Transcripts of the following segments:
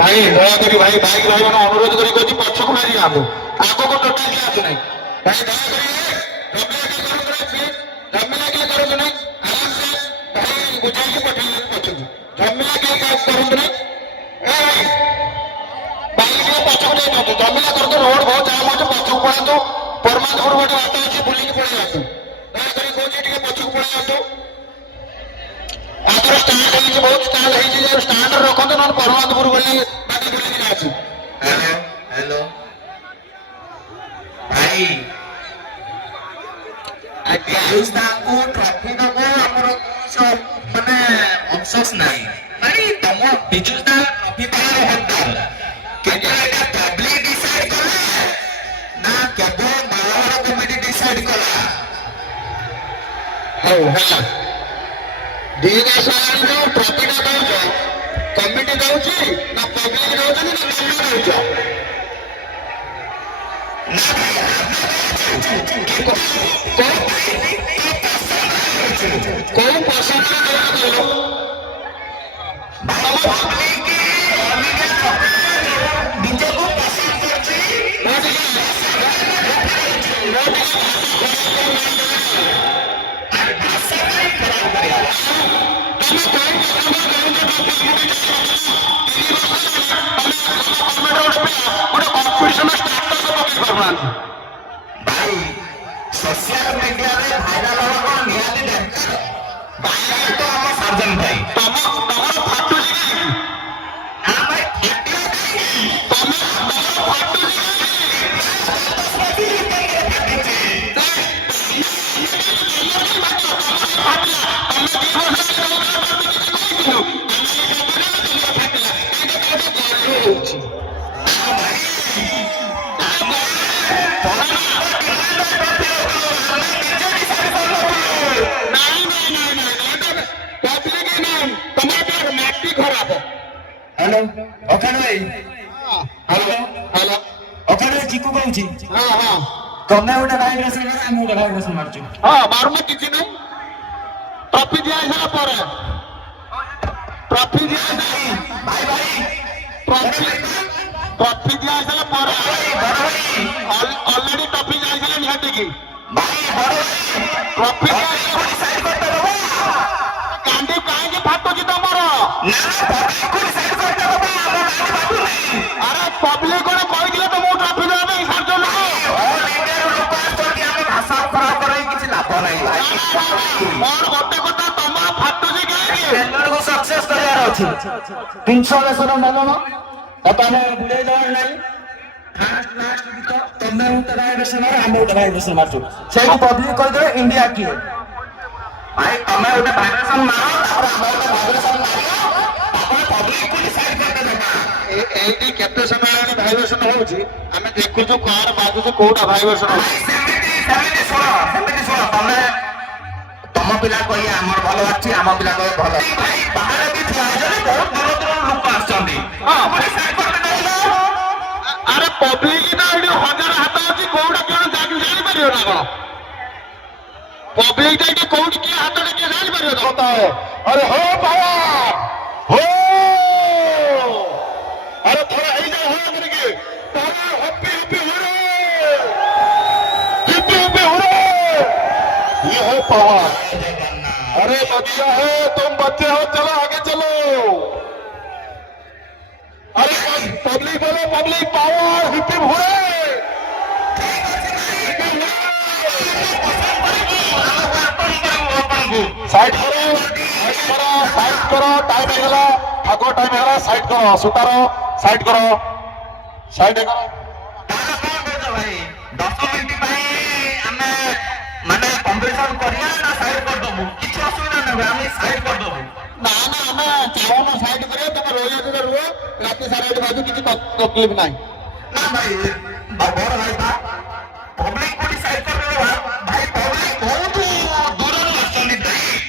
ଭାଇ ଦୟାକରି ଭାଇ ବାଇକ ଭାଇ ମାନେ ଅନୁରୋଧ କରି କହୁଛି ପଛକୁ ଫେରି ଆଗକୁ ଆଗକୁ ଟୋଟାଲି ଆସୁନାହିଁ ଭାଇ ଦୟାକରି ଝାମେଲା କିଏ କରନ୍ତୁ ନାହିଁ ଆରାମସେ ଭାଇ ବୁଝାଇକି ପଠେଇ ପଛକୁ ଝାମେଲା କିଏ କରନ୍ତୁ ନାହିଁ ବାଇକ ପଛକୁ ଯାଇଥାନ୍ତୁ ଝାମେଲା କରନ୍ତୁ ରୋଡ ବହୁତ ଜାମ ଅଛି ପଛକୁ ପଳାନ୍ତୁ ପରମାତପୁର ଗୋଟେ ବାଟ ଅଛି ବୁଲିକି ପଳେଇ ଆସନ୍ତୁ ଦୟାକରି କହୁଛି ଟିକେ ପଛକୁ ପଳେଇ ଆସନ୍ତୁ ଆମର ଷ୍ଟାଣ୍ଡ ହେଇଛି ବହୁତ ଷ୍ଟାଣ୍ଡ ହେଇଛି ଯେ ଷ୍ଟାଣ୍ଡ ରଖନ୍ତୁ ନହେଲେ ପରମାତପୁର ବୋଲି ବାଟ ବୁଲିକି ଆସୁ हेलो हेलो भाई को ट्रफी दबो हमर सब माने अफसोस नाही भाई तुम बिजुदा ट्रफी पार हताल केते एटा पब्लिक डिसाइड कला ना केबो मालवार कमिटी डिसाइड कला हो होला दीदा साल जो ट्रफी दा दउछ कमिटी दउछ ना पब्लिक दउछ ना मालवार दउछ ना भाई कोई पसंद नहीं करो भाई पब्लिक की डीजे को पसंद करछी भाई सोशल मीडिया रे भाइराल होबो निहाती दरकार भाइराल तो हम सर्जन भाई तमर फाटू हां भाई फाटू हेलो ओखान भाई हेलो हेलो ओखान चिकू कहूची हां हां तमे उठे भाइब्रेशन मार हम उठे भाइब्रेशन मारछु हां मारमे किछि नहीं ट्रॉफी दिया इसा पर ट्रॉफी दिया भाई भाई ट्रॉफी दिया इसा पर ऑलरेडी ट्रॉफी जाइसले निहाते की भाई बड़ ट्रॉफी डिसाइड करते दबो कांडी काहे के फाटो जी तमरो ना पब्लिक को डिसाइड करते दबो हम गाड़ी बाटू नहीं अरे पब्लिक को कहि दिले तो मो ट्रॉफी देबे साजो लोग ऑल इंडिया रो लोक आछन कि हम भाषा खराब करई किछि लाभ नहीं भाई मोर गोटे কথা तमा फाटो जी के बेंगलोर को सक्सेस करियार अछि 300 लेसन मेलन तने बुले जाय नहीं फास्ट लास्ट गीत तमे उते भाइब्रेशन मार हम उते भाइब्रेशन मारछु सेही पब्लिक कहि दे इंडिया की भाई तमे उते भाइब्रेशन मारो और हम उते भाइब्रेशन मारो अपन पब्लिक को डिसाइड करते देबा एटी केते समय आनी भाइब्रेशन होउची हमें देखुछु कार बाजुछु कोटा भाइब्रेशन होउची सेमिति सुनो तमे तम पिला कहि हमर भलो अछि हम पिला कहि भलो भाई बाहर भी थिया जने बहुत दूर दूर लोक आछंती हां डिसाइड करते देबा अरे पब्लिक ना एडी हजार हाथ अछि कोटा केन जानि परियो ना कोन पब्लिक के कोट की हाथ के जानि परियो होता है अरे हो पावर हो अरे थोड़ा ऐसे हो करके पावर हप्पी हप्पी हो रे हप्पी हप्पी हो रे ये है पावर अरे बच्चा है तुम बच्चे हो चलो आगे चलो अरे पब्लिक बोलो पब्लिक पावर हिप्पी हो रे साइड करो टाइम हेला आगो टाइम हेला साइड करो सुतारो साइड करो साइड करो ताला कोन करतो भाई 10 मिनिट भाई हमें माने कंपटीशन करिया ना साइड कर दबु किछ असुविधा नै हम साइड कर दबु ना ना हमें चाहो ना साइड करियो तुम रोया तो रुओ रात सारा एट बाजू किछ तकलीफ नहीं ना भाई बड़ भाई बा पब्लिक को डिसाइड कर देबा भाई पब्लिक बहुत दूर आछंती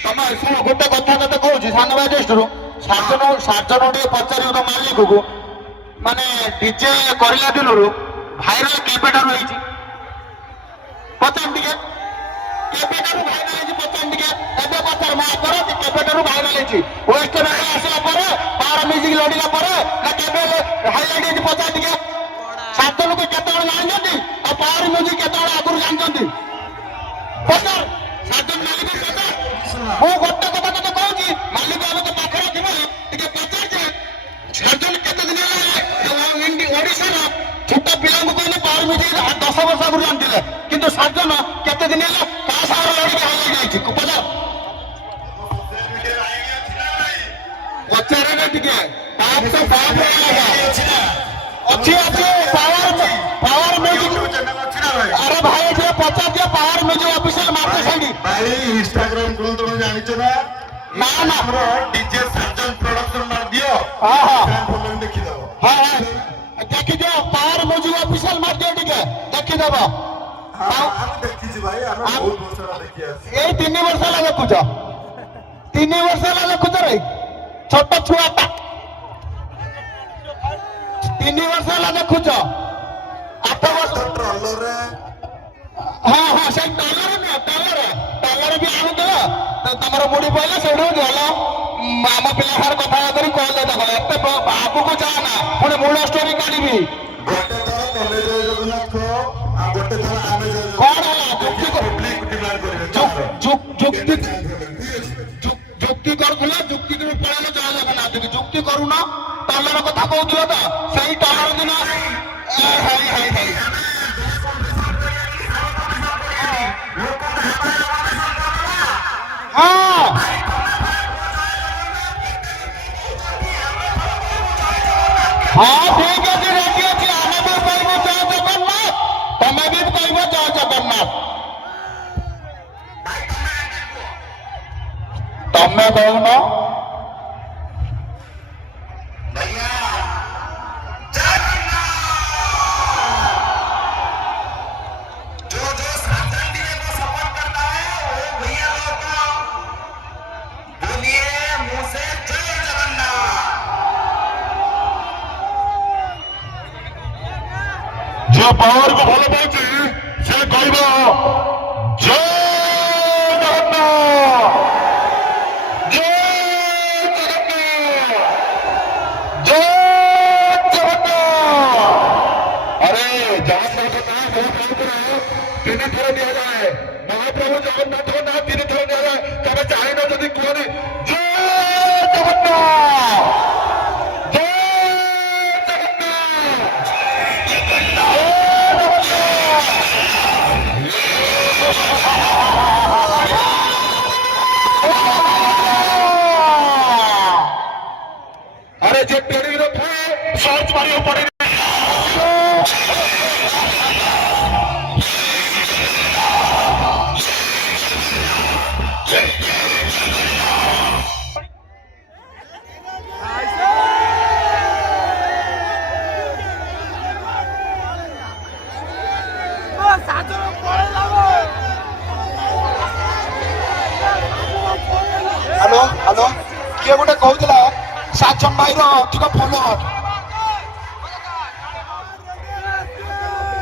तुम सुनो गोटे कथा तते कहूची सांग बाजेस्टरू सार्जन टे पचारियो तो मालिक को माने डीजे करला दिनरु भाइरल केपेटा रहिची पचाम टिके केपेटा भाइरल ହେଇଛି पचाम टिके ଏବେ पचार मा पर केपेटा भाइरल ହେଇଛି वेस्ट बेंगल आसला पर पार म्यूजिक लडिला पर ना केबे ହାଇଲାଇଟ୍ ହେଇଛି ପଚାର ଟିକେ। 7 ଜଣଙ୍କୁ କେତେବେଳେ ଜାଣିଛନ୍ତି ଆଉ ପାୱାର ମ୍ୟୁଜିକ୍ କେତେବେଳେ ଆଗରୁ ଜାଣିଛନ୍ତି ପଚାର। 7 ଜଣ ମାଲିକ ପଚାର। ମୁଁ ଗୋଟେ କଥା ତତେ କହୁଛି, ମାଲିକ ଆମ ତ ପାଖରେ ଥିବ ଟିକେ ପଚାର ଯେ 7 ଜଣ କେତେ ଦିନ ହେଲା ଓଡିଶାର ଛୋଟ ପିଲାଙ୍କୁ କହିଲେ ପାୱାର ମ୍ୟୁଜିକ୍ 10 ବର୍ଷ ଆଗରୁ ଜାଣିଥିଲେ, କିନ୍ତୁ 7 ଜଣ କେତେ ଦିନ ହେଲା କାହା ସାଙ୍ଗରେ ଲଢିକି ହାଇଲାଇଟ୍ ହେଇଛି ପଚାର। ପଚାରରେ ଟିକେ ଅଛି ପାୱାର ମ୍ୟୁଜିକ୍। ଆରେ ଭାଇ ଏଠି ପଚାର ଦିଅ ପାୱାର ମ୍ୟୁଜିକ୍ ଅଫିସିଆଲ ମାର୍କେ ସେଇଠି। ଭାଇ ଇନଷ୍ଟାଗ୍ରାମ ଖୋଲ, ତମେ ଜାଣିଛ ନା? ନା ନା ଆମର ଡିଜେ ସାର୍ଜନ ପ୍ରଡକ୍ସନ ମାର ଦିଅ, ହଁ ହଁ ଦେଖିଦବ। ହଁ ହଁ ଦେଖିଦିଅ ପାୱାର ମ୍ୟୁଜିକ୍ ଅଫିସିଆଲ ମାର୍କେ ଟିକେ ଦେଖିଦବ। ଆମେ ଦେଖିଛୁ ଭାଇ, ଆମେ ବହୁତ ବର୍ଷ ହେଲା ଦେଖି ଆସିଛୁ। ଏଇ 3 ବର୍ଷ ହେଲା ଦେଖୁଛ, 3 ବର୍ଷ ହେଲା ଦେଖୁଛ ରେ ଛୋଟ ଛୁଆଟା। 3 ବର୍ଷ ହେଲା ଦେଖୁଛ, 8 ବର୍ଷ। ଟ୍ରଲରରେ ହଁ ହଁ ସେଇ ଟଲର ନୁହଁ, ଟଲର ବି ଆଣୁଥିଲ ତମର ମୁଢି ପଇଲେ ସେଇଠୁ ଗଲ ଆମ ପିଲା ସାର୍ କଥା କରି କହିଲେ ଦେଖ ଏତେ ଆଗକୁ ଯାଅ ନା, ପୁଣି ମୂଳ ଷ୍ଟୋରି କାଢିବି। ଗୋଟେ ଥର ତମେ ଜୟ ଜଗନ୍ନାଥ କହ, ଆଉ ଗୋଟେ ଥର ଆମେ ଜୟ ଜଗନ୍ନାଥ। କଣ ହେଲା ଯୁକ୍ତି ପବ୍ଲିକ ଡିମାଣ୍ଡ କରିବେ। ଯୁକ୍ତି କରୁଥିଲ, ଯୁକ୍ତି ପଳେଇଲେ ଜୟ ଜଗନ୍ନାଥ। ଯୁକ୍ତି କରୁନ, ଟଲର କଥା କହୁଥିଲ ତ ସେଇ ଟଲର ଦିନ ହାଇ ହାଇ ହାଇ ହଁ ହଁ ଠିକ ଅଛି, ରେଡି ଅଛି। ଆମେ ବି କହିବୁ ଜୟ ଜଗନ୍ନାଥ, ତମେ ବି କହିବ ଜୟ ଜଗନ୍ନାଥ। ତମେ କହୁନ जो पावर को भल पाଉଛି ସେ କହିବ ଜୟ ଜଗନ୍ନାଥ, ଜୟ ଜଗନ୍ନାଥ, ଜୟ ଜଗନ୍ନାଥ। अरे जगन्नाथ नाम बहुत ठाकुर 3 थर दिया महाप्रभु जगन्नाथ नाम 3 थर दिया तब चाहे जदि कहनी जय जगन्नाथ, जय अरे जे टेढ़ी रखे सर्च मारियो पड़े। हेलो हेलो किए गोटे कहूला साजन भाई अधिक फॉलोअर,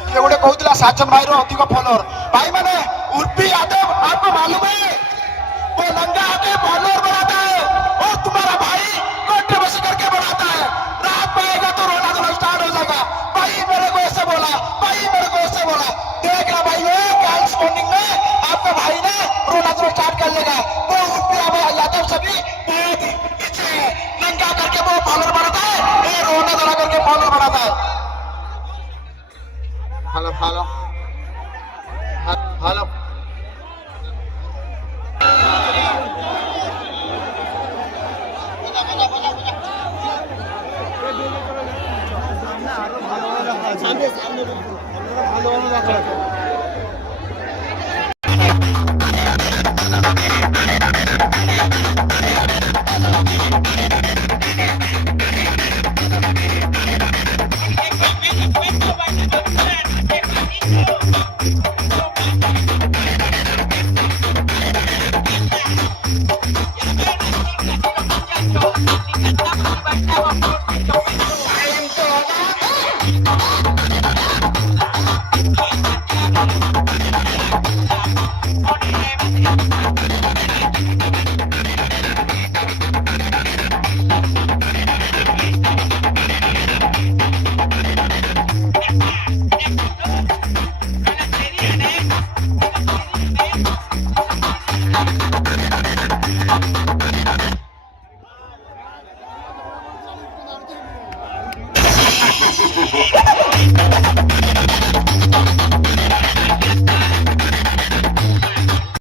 किए गोटे कहूला साजन भाई अधिक फॉलोअर। भाई मैंने उर्फी यादव आपको मालूम है वो नंगा आके फॉलोअर बनाता है और तुम्हारा भाई कंट्रोवर्सी करके बनाता है। रात पाएगा तो रोना धोना स्टार्ट हो जाएगा। भाई मेरे को ऐसे बोला, भाई मेरे को ऐसे बोला। देखना भाई गर्ल्स मॉर्निंग में आपका भाई ने रोना धोना स्टार्ट कर लेगा। वो उर्फी यादव सभी बहुत पीछे है, नंगा करके वो फॉलोअर बनाता है, ये रोना धोना करके फॉलोअर बनाता है। Hello hello hello